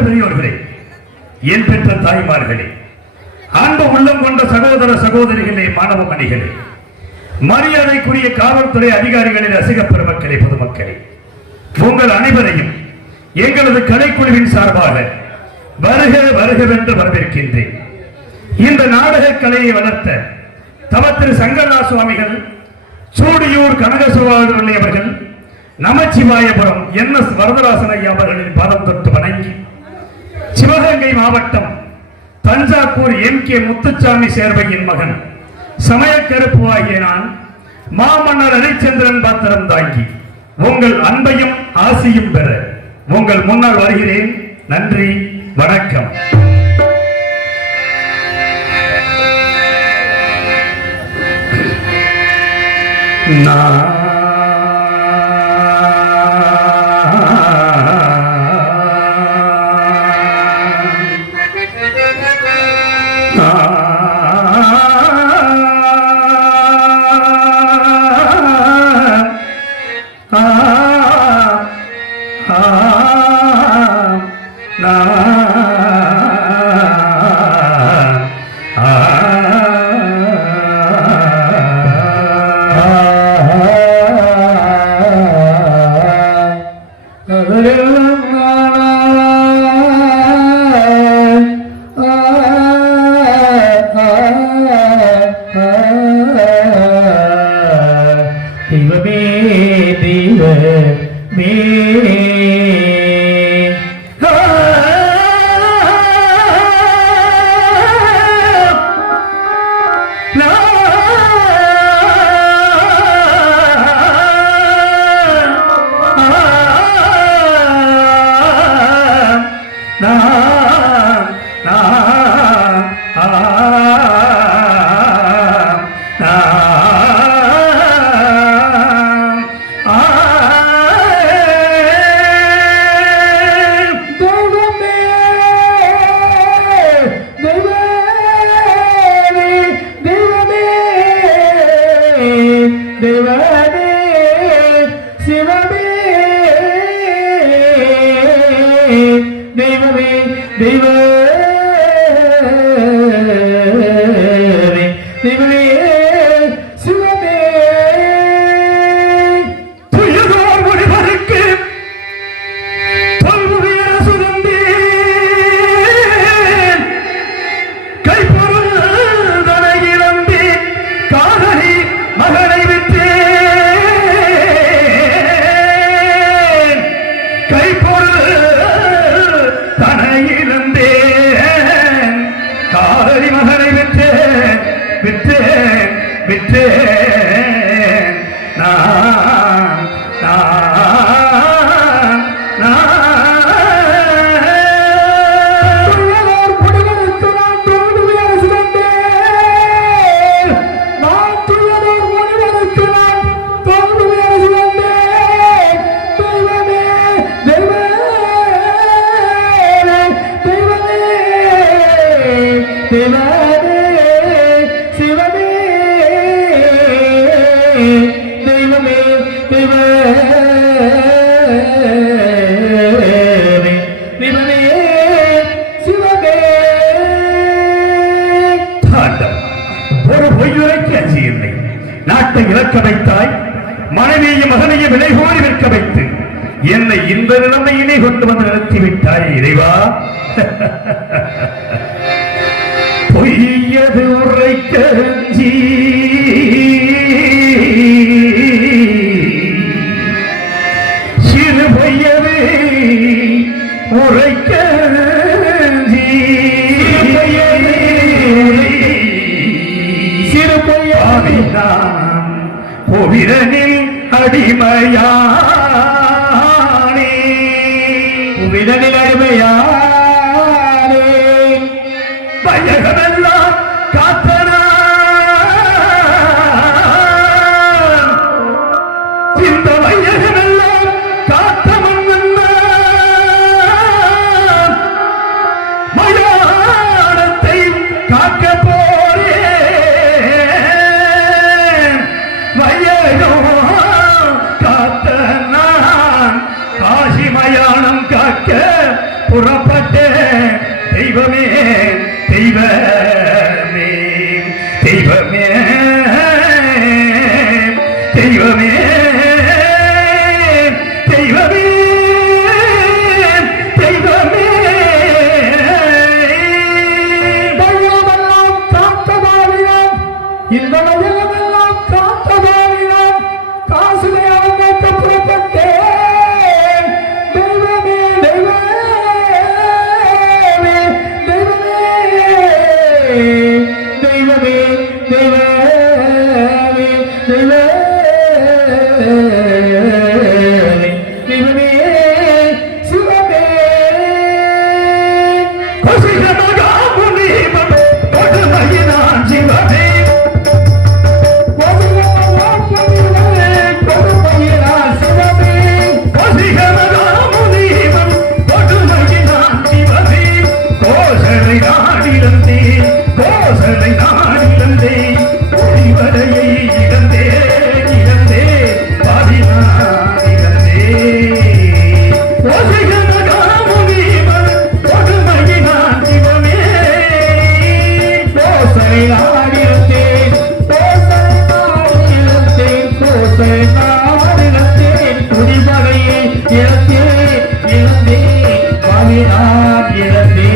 கொண்ட பெரியோர்களே, என் பெற்ற தாய்மார்களே, அன்பு உள்ளம் கொண்ட சகோதர சகோதரிகளே, மாணவ மணிகளே, மரியாதைக்குரிய காவல்துறை அதிகாரிகளே, ரசிக பெருமக்களே, பொதுமக்களே, உங்கள் அனைவரையும் எங்களது கலைக்குழுவின் சார்பாக வருக வருகவென்று வரவேற்கின்றேன். இந்த நாடக கலையை வளர்த்த தவத்திரு சங்கரா சுவாமிகள், சூடியூர் கனகசுவாமி அவர்கள், நமச்சிவாயபுரம் NS வரதராசன் ஐயா அவர்களின் பாதம் தொட்டு வணங்கி, சிவகங்கை மாவட்டம் தஞ்சாவூர் MK முத்துச்சாமி சேர்வையின் மகன் சமயக்கருப்பு ஆகிய நான் மாமன்னர் ஹரிச்சந்திரன் பாத்திரம் தாங்கி உங்கள் அன்பையும் ஆசியும் பெற உங்கள் முன்னால் வருகிறேன். நன்றி, வணக்கம். நாட்டை இழக்க வைத்தாய், மனைவியையும் மகனையும் விலை கோரி விற்க வைத்து என்னை இந்த நிலைமையிலே கொண்டு வந்து நிறுத்திவிட்டாய் இறைவா. பொய்யது உரைக்க சிறு பொய்யது உரைக்க சிறு பொய்யாவினான் புவிதனில் அடிமையானே, புவிதனில் அடிமையானே, பயகமெல்லாம் காத்தனான், இந்த வையகமெல்லாம் காத்த மன்னன், மயானத்தை காக்க போறேன், வையகம் காத்த நான், காசி மயானம் காக்க புறப்பட்ட தெய்வமே தெய்வமே தெய்வமே தெய்வமே தெய்வமே தெய்வமே தெய்வமெல்லாம் காத்ததாவினான் இந்த வயலமெல்லாம் காத்ததாவினான் காசுலே அவனுக்கு புறப்பட்டேன் தெய்வமே தெய்வமே தெய்வமே தெய்வமே தெய்வமே தெய்வமே சிவமே கொடுமையினான் சிவமே கோசலை நாடிலந்தே ஒளிவரையை இழந்தே இழந்தே பாதினாடிலந்தே கோசைகமகாமுனிவன் கொடுமையினான் சிவமே கோசலை நாடிலந்தே கோசலை நாடிலந்தே குடிமலையை இழந்தே இழந்தே பாதினான் இழந்தே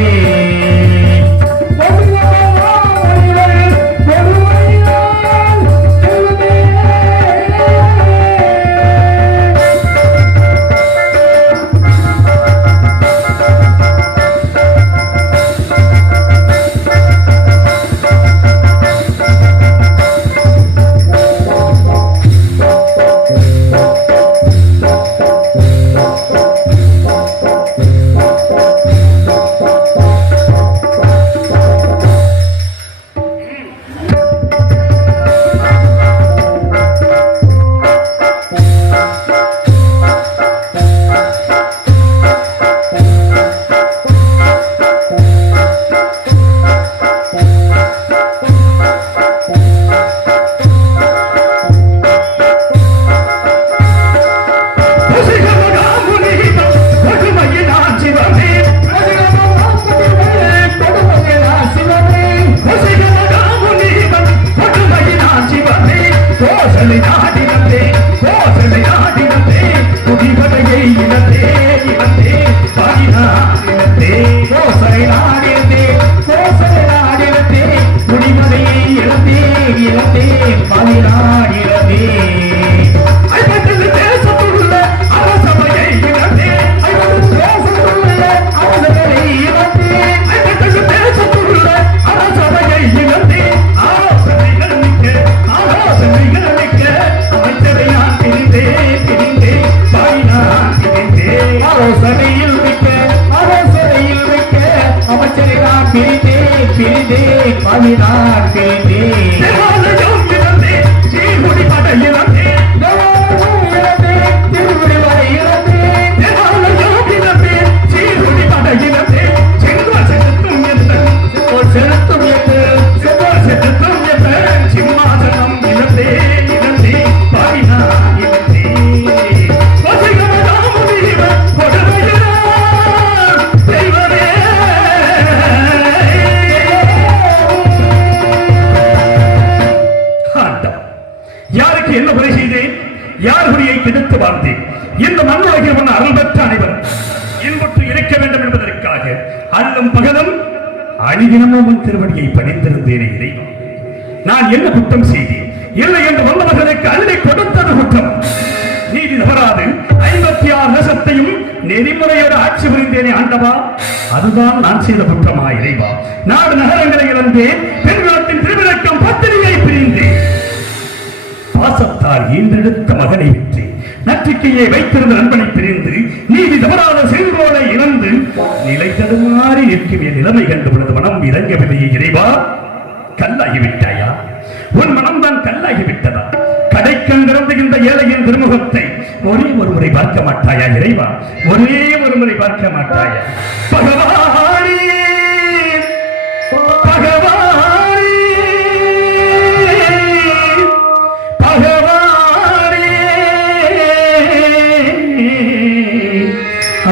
அணிதினமும் திருவடியை பணிந்திருந்தேனே இறைவா, நான் என்ன குற்றம் செய்தேன்? இல்லை என்று வல்லவர்களுக்கு அள்ளி கொடுத்தது குற்றம். நீதி தவறாது 56 லட்சத்தையும் நெறிமுறையோடு ஆட்சி புரிந்தேனே ஆண்டவா, அதுதான் நான் செய்த குற்றமா இறைவா? நாடு நகரங்களை இழந்தேன், பெண்களத்தின் திருவிழக்கம் பத்திரிகை பிரிந்தேன், பாசத்தால் ஈன்றெடுத்த மகனை விட்டு நற்றிக்கையை வைத்திருந்த நண்பனை பிரிந்து நீதி தவறாத செங்கோலை இழந்து நிலை தடுமாறி நிற்கும் என் நிலைமை கண்டு உனது மனம் இறங்கவில்லையே இறைவா. கல்லாகிவிட்டாயா? உன் மனம்தான் கல்லாகிவிட்டதா? கடைக்கந்திருந்த இந்த ஏழையின் திருமுகத்தை ஒரே ஒரு முறை பார்க்க மாட்டாயா இறைவா? ஒரே ஒரு முறை பார்க்க மாட்டாயா? பகவானே பகவானே பகவானே ஆ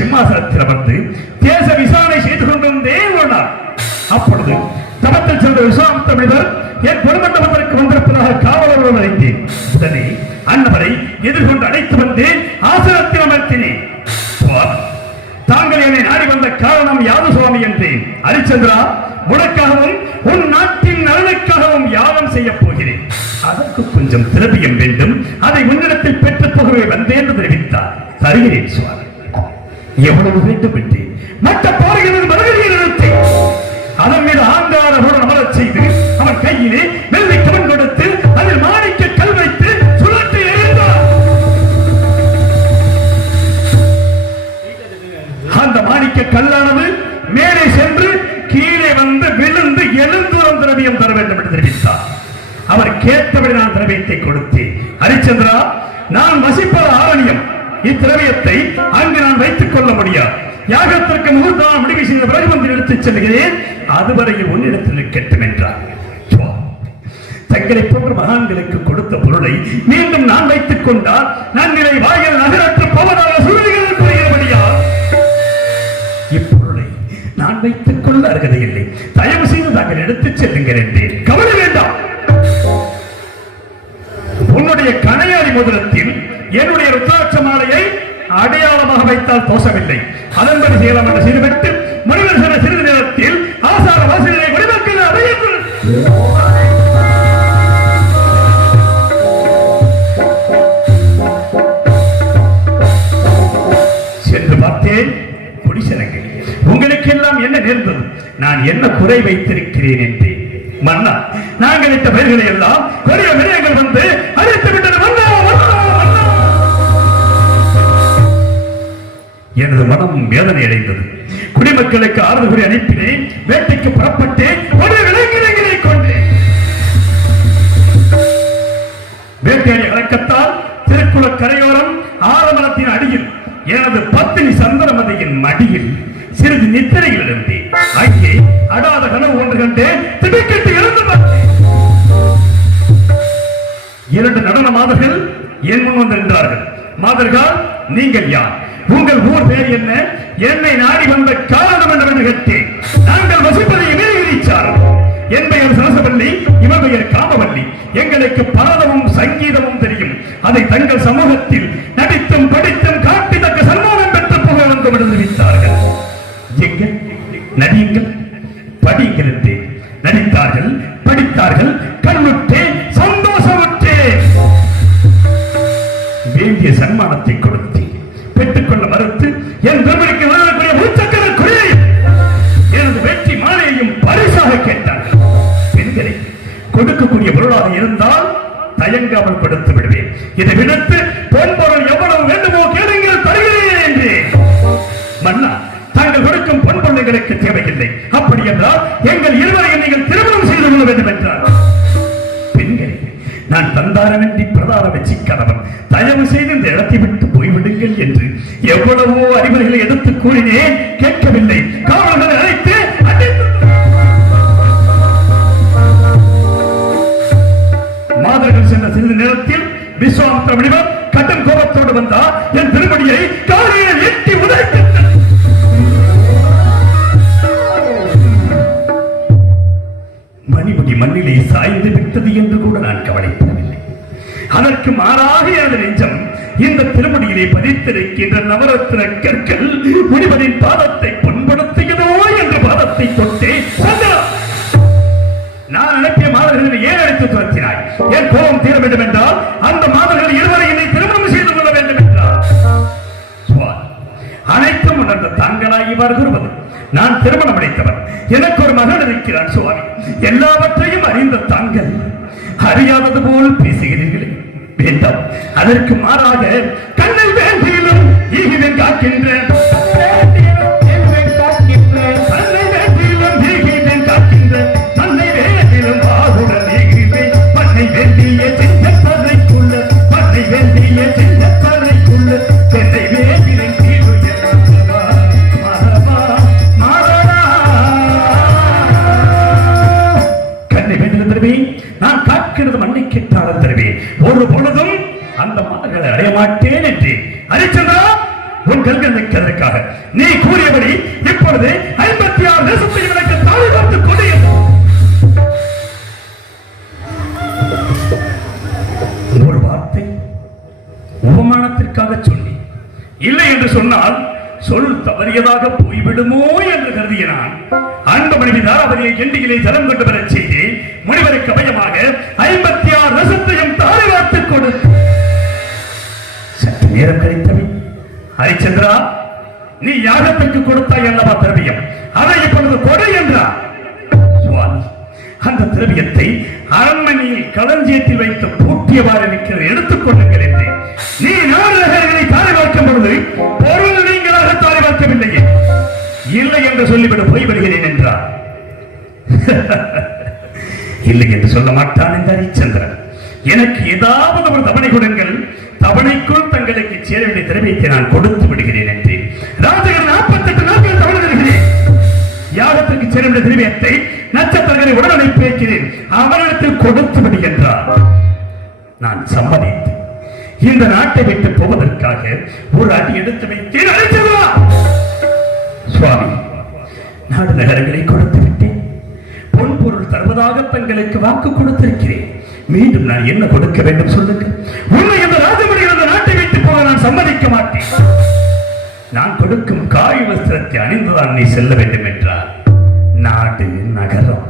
சிம்மாசனத்தில் அமர்ந்து தேச விசாரணை செய்து கொண்டிருந்தேன் ஒரு நாள். அப்பொழுது தமத்தில் சென்ற விஸ்வாமித்திர முனிவர் என் பொன்மண்டபத்திற்கு வந்திருப்பதாக காவலர்கள் அறிந்தேன். உடனே அன்னவரை எதிர்கொண்டு அழைத்து வந்தேன், ஆசனத்தில் அமர்த்தினேன். தாங்கள் என்னை நாடி வந்த காரணம் யாது சுவாமி என்றேன். ஹரிச்சந்திரா, உனக்காகவும் உன் நாட்டின் நலனுக்காகவும் யாகம் செய்ய போகிறேன். அதற்கு கொஞ்சம் திரவியம் வேண்டும், அதை உன்னிடத்தில் பெற்றுப் போகவே வந்தேன் என்று தெரிவித்தார். தருகிறேன் சுவாமி. எவ்வளவு வேண்டும் என்றேன். மற்ற போர்கிறது மனதில் நிறுத்தி அதன் மீது ஆங்காரத்துடன் அமரச் செய்து அவன் கையிலே வெள்ளி கவன் கொடுத்து அதில் மாணிக்க கல் வைத்து சுழற்றி எறிந்தார். அந்த மாணிக்க கல்லானது மேலே சென்று கீழே வந்து விழுந்து எழுந்தூரம் திரவியம் தர வேண்டும் என்று தெரிவித்தார். அவர் கேட்டபடி நான் திரவியத்தை கொடுத்தேன். ஹரிச்சந்திரா, நான் வசிப்பது ஆரண்யம். இத்திரவியத்தை அங்கு நான் வைத்துக் கொள்ள முடியாது. யாகத்திற்கு முகூர்த்தம் முடிவு செய்த பிறகு வந்து எடுத்துச் செல்கிறேன். அதுவரையில் உன்னிடத்தில் கெட்டும் என்றார். தங்களை போன்ற மகான்களுக்கு கொடுத்த பொருளை மீண்டும் நான் வைத்துக் கொண்டால் நன்னிலை வாயில் நகரற்று போவதாக சூழ்நிலைகள் புரிகிறபடியா இப்பொருளை நான் வைத்துக் கொள்ள அருகதையில்லை. தயவு செய்து தாங்கள் எடுத்துச் செல்லுங்கள் என்றேன். கவலை வேண்டாம். உன்னுடைய கணையாளி முதலத்தில் என்னுடைய ருத்ராட்ச மாலையை அடையாளமாக வைத்தால் தோஷமில்லை. அதன்படி செய்யலாம் என்று செய்துவிட்டு முனிவர் சொன்ன சிறிது நேரத்தில் ஆசார வாசலிலே குடிமக்கள் அவையங்கள் சென்று பார்த்தேன். குடிசனங்கள் உங்களுக்கெல்லாம் என்ன நேர்ந்தது, நான் என்ன குறை வைத்திருக்கிறேன் என்றேன். மன்னா, நாங்கள் இட்ட பயிர்களை எல்லாம் பெரிய விடயங்கள் வந்து அழைத்து விட்டது. மன்னா, எனது மனம் வேதனை அடைந்தது. குடிமக்களுக்கு ஆறுதல் கூறி அனுப்பினேன். வேட்டைக்கு புறப்பட்டேன். ஒரு விலங்கினங்களை கொண்டேன். வேட்டையாடி வழக்கத்தால் திருக்குள கரையோரம் ஆலமரத்தின் அடியில் எனது பத்தினி சந்திரமதியின் மடியில் சிறிது நித்திரையில் இருந்தேன். அங்கே அடாத கனவு ஒன்று கண்டேன். திடுக்கிட்டு இருந்து பார்த்தேன். 2 நடன மாதர்கள் என் முன் வந்து நின்றார்கள். மாதர்கள், நீங்கள் யார்? உங்கள் ஊர் பேர் என்ன? என்னை நாடி வந்த காரணம் என்று கேட்டேன். நாங்கள் வசிப்பதை இமயகிரிச்சார். என் பெயர் சரசவல்லி, இவன் பெயர் காமவல்லி. எங்களுக்கு பரதமும் சங்கீதமும் தெரியும். அதை தங்கள் சமூகத்தில் நடித்தும் படித்தும் காட்டி தக்க சன்மானம் பெற்று போக வந்து விடுவித்தார்கள். எங்கள் நடியுங்கள், படியுங்கள் என்று நடித்தார்கள், படித்தார்கள். கண்ணுற்றேன், சந்தோஷமுற்றேன். வேண்டிய சன்மானத்தை கொடுத்தேன். பெற்றுக்கொள்ள மறுத்து என் பெருமைக்கு வரக்கூடிய மூச்சக்கர குழியை எனது வெற்றி மாலையையும் பரிசாக கேட்டார்கள். பெண்களை கொடுக்கக்கூடிய பொருளாக இருந்தால் தயங்காமல் கொடுத்து விடுவேன். இதை விடுத்து பொன் பொருள் எவ்வளவு வேண்டுமோ கேளுங்கள், தருகிறேன் என்றேன். மன்னா, தாங்கள் கொடுக்கும் பொன் பொருளுங்களுக்கு தேவையில்லை. அப்படி என்றால் எங்கள் இருவரையும் நீங்கள் திருமணம் செய்து கொள்ள வேண்டும் என்றார். பெண்களை நான் தந்தாரமின்றி பிரதான வச்சிக்கணவன், தயவு செய்து இந்த இடத்தை விட்டு போய்விடுங்கள் என்று எவ்வளவோ அறிவுரைகளை எடுத்து கூறினேன். கேட்கவில்லை. காவலர்களை அழைத்து மாதர்கள் சென்ற சிறிது நேரத்தில் விஸ்வாமித்திர முனிவர் கடும் கோபத்தோடு வந்தார். என் திருமணியை காலையில் எட்டி உதைத்தார். மணிமுடி மண்ணிலே சாய்ந்து விட்டது என்று கூட நான் கவலைப்படவில்லை. அதற்கு மாறாக எனது நெஞ்சம் இந்த திருமணியிலே பதித்திருக்கின்ற நவரத்ன கற்கள் முனிவரின் பாதத்தை புண்படுத்தியதோ என்ற பாதத்தை தொட்டே நான் அனுப்பிய மாதர்களை ஏன் அழைத்து துரத்தினாய்? என் கோபம் தீர வேண்டும் என்றால் அந்த மாதர்கள் இருவரை என்னை திருமணம் செய்து கொள்ள வேண்டும் என்றார். அனைத்தும் உணர்ந்த தாங்களாய் இவ்வாறு கூறுவது. நான் திருமணம் அடைத்தவர். எனக்கு ஒரு மகன் இருக்கிறான் சுவாமி. எல்லாவற்றையும் அறிந்த தாங்கள் அறியாதது போல் பேசுகிறீர்களே. வேண்டாம். அதற்கு மாறாக கண்ணில் வேண்டியிலும் ஈகிவன் காக்கின்ற நான் காக்கிறது மண்ணை கேட்டாலும் தருவேன். ஒரு பொழுதும் அந்த மலர்களை அடைய மாட்டேன் என்று. ஹரிச்சந்திரா, உன் கல்கண்ணைக்கு எதற்காக நீ கூறியபடி இப்பொழுது 56 தேசத்தை எனக்கு தாழ் பார்த்து கொடு. ஒரு வார்த்தை உபமானத்திற்காக சொல்லி இல்லை என்று சொன்னால் சொல் தவறியதாக போய்விடுமோ என்று கருதிய நான் அன்பு மனைவி தாராபதியை எண்டியிலே ஜலம் கொண்டு வரச் செய்து முனிவருக்கு பயமாக 56 தேசத்தையும் தாழ் பார்த்துக் கொடு. சற்று நேரம் கழித்தவை ஹரிச்சந்திரா, நீ யாகத்திற்கு கொடுத்தாய் அல்லவா திரவியம், அதை இப்பொழுது கொடு என்றார். சுவாமி, அந்த திரவியத்தை அரண்மனையில் களஞ்சியத்தில் வைத்து பூட்டியவாறு இருக்கிறது, எடுத்துக் கொள்ளுங்கள் என்று நீ 4 நகர்களை தாரை பார்க்கும் பொழுது பொருள் நீங்களாக தாரை பார்க்கவில்லையே. இல்லை என்று சொல்லிவிட போய் வருகிறேன் என்றார். இல்லை என்று சொல்ல மாட்டான் இந்த ஹரிச்சந்திரன். எனக்கு ஏதாவது ஒரு தவணை கொடுங்கள், தவணைக்குள் தங்களுக்கு சேர வேண்டிய திரவியத்தை நான் கொடுத்து விடுகிறேன் என்று ராஜகன் 48 நாட்கள் தவணை தருகிறேன். யாகத்திற்கு சேர வேண்டிய திரவியத்தை நட்சத்திரங்களை உடன் அனுப்பி வைக்கிறேன், அவரிடத்தில் கொடுத்து விடுகின்றார். நான் சம்மதித்து இந்த நாட்டை விட்டு போவதற்காக ஒரு அடி எடுத்து வைத்தேன். அழைத்ததா சுவாமி, நாடு நகரங்களை கொடுத்து விட்டேன், பொன்பொருள் தருவதாக தங்களுக்கு வாக்கு கொடுத்திருக்கிறேன். மீண்டும் நான் என்ன கொடுக்க வேண்டும் சொல்லுங்கள். உண்மை இந்த ராஜமணியில் அந்த நாட்டை விட்டு போக நான் சம்மதிக்க மாட்டேன். நான் கொடுக்கும் காய் வஸ்திரத்தை அணிந்துதான் நீ செல்ல வேண்டும் என்றார். நாடு நகரம்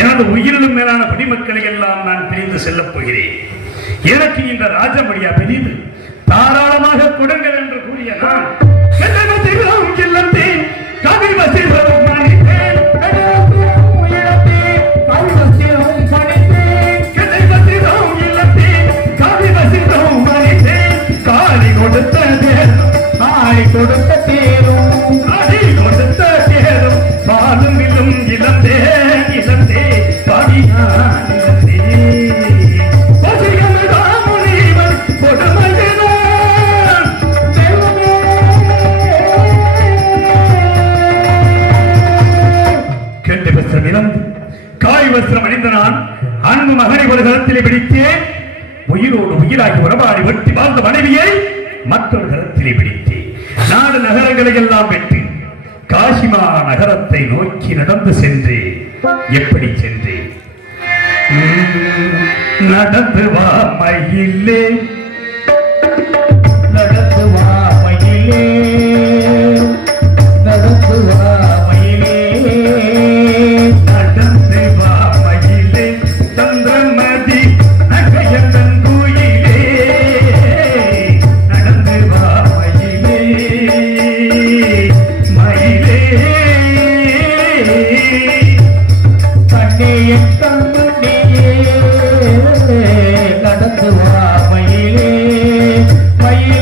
எனது உயிரிலும் மேலான குடிமக்களை எல்லாம் நான் பிரிந்து செல்லப் போகிறேன். எனக்கு இந்த ராஜமணியா பெரியது, தாராளமாக கொடுங்கள் என்று கூறிய நான் கொடுத்த தேரும் அடி கொடுத்த தேரும் பாலும் வில்லும் இழந்தே இழந்தே பாடினான் இழந்தே முனிவன் கொடுமையினான் கெண்ட வஸ்திரம் இழந்து காய் வஸ்திரம் அணிந்த நான் அன்பு மகனை ஒரு கரத்திலே பிடித்தேன். உயிரோடு உயிராகி உறவாடி வெட்டி வாழ்ந்த மனைவியை மற்றொரு கரத்திலே பிடித்தேன். நாடு நகரங்களை எல்லாம் வெற்றி காசிமா நகரத்தை நோக்கி நடந்து சென்றேன். எப்படி சென்றேன்? நடந்து வா மயிலே, நடந்து வா மயிலே, நடந்து வா மயிலே, நடந்து வா மயிலே, சந்திரமதி நகையந்தன் கோயிலே, நடந்து வா மயிலே மயிலே, கண்ணியே கண்ணியே, நடந்து வா மயிலே மயிலே.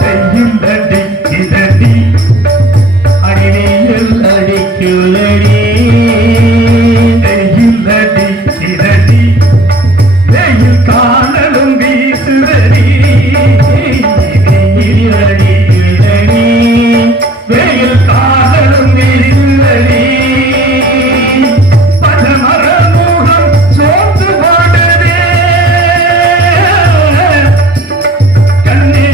கையில் அடிக்கிறடி அடியில் அடிக்குள்ளடி, கையில் அடிக்கிறடி வெயில் காணலும் வீசுதடி, வெயில் அடிக்குள்ளடி, வெயில் காணலும் வீசுதடி, பழமர முகம் சோர்ந்து பாடுதே கண்ணே.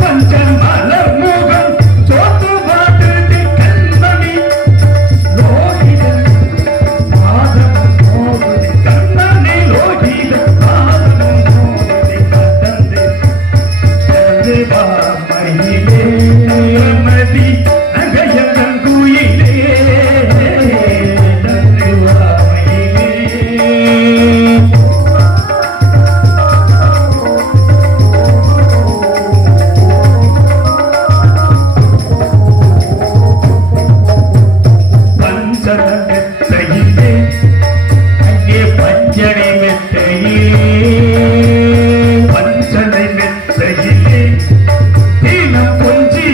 பஞ்சம் மலர் முகம் சோர்ந்து பாடுது கண்மணி லோகிதன் பாதம் மோதுது, கண்ணனி லோகிதன் பாதம் மோதுது, கடந்து கடந்து வா மயிலே மதி நகையந்தன் குயிலே, நடந்து வா மயிலே. பஞ்சன மெத்தையிலே அங்கே பஞ்சனை மெத்தையிலே, பஞ்சனை மெத்தையிலே தினம் கொஞ்சி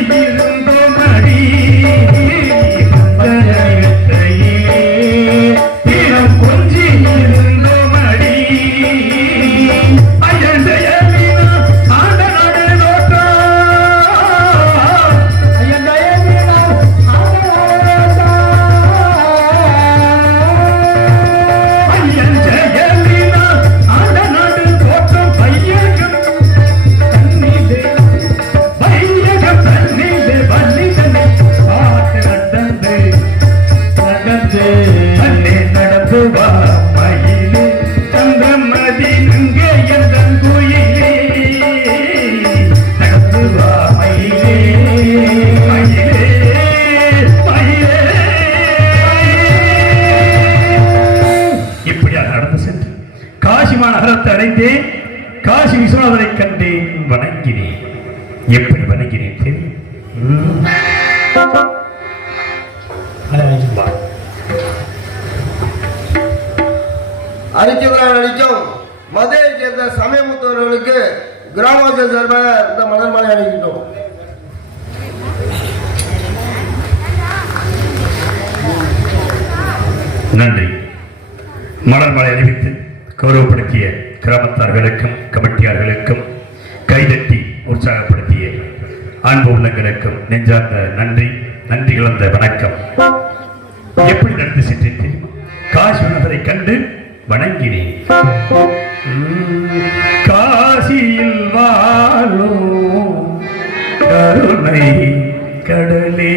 அரிச்சுதான் அளிக்கும் மதுரையை சேர்ந்த சமயமுத்தவர்களுக்கு கிராமத்தை சார்பாக இந்த மலர் மாலை அணிக்கிட்டோம். நன்றி. மலர் மாலை அணிவித்து கௌரவப்படுத்திய கிராமத்தார்களுக்கும் கமிட்டியார்களுக்கும் கைதட்டி உற்சாகப்படுத்திய அன்பு உள்ளங்களுக்கும் நெஞ்சார்ந்த நன்றி, நன்றி கலந்த வணக்கம். எப்படி நடந்து சென்றேன் தெரியுமா? காசி நகரை கண்டு வணங்கினேன். காசியில் வாழும் கருணை கடலே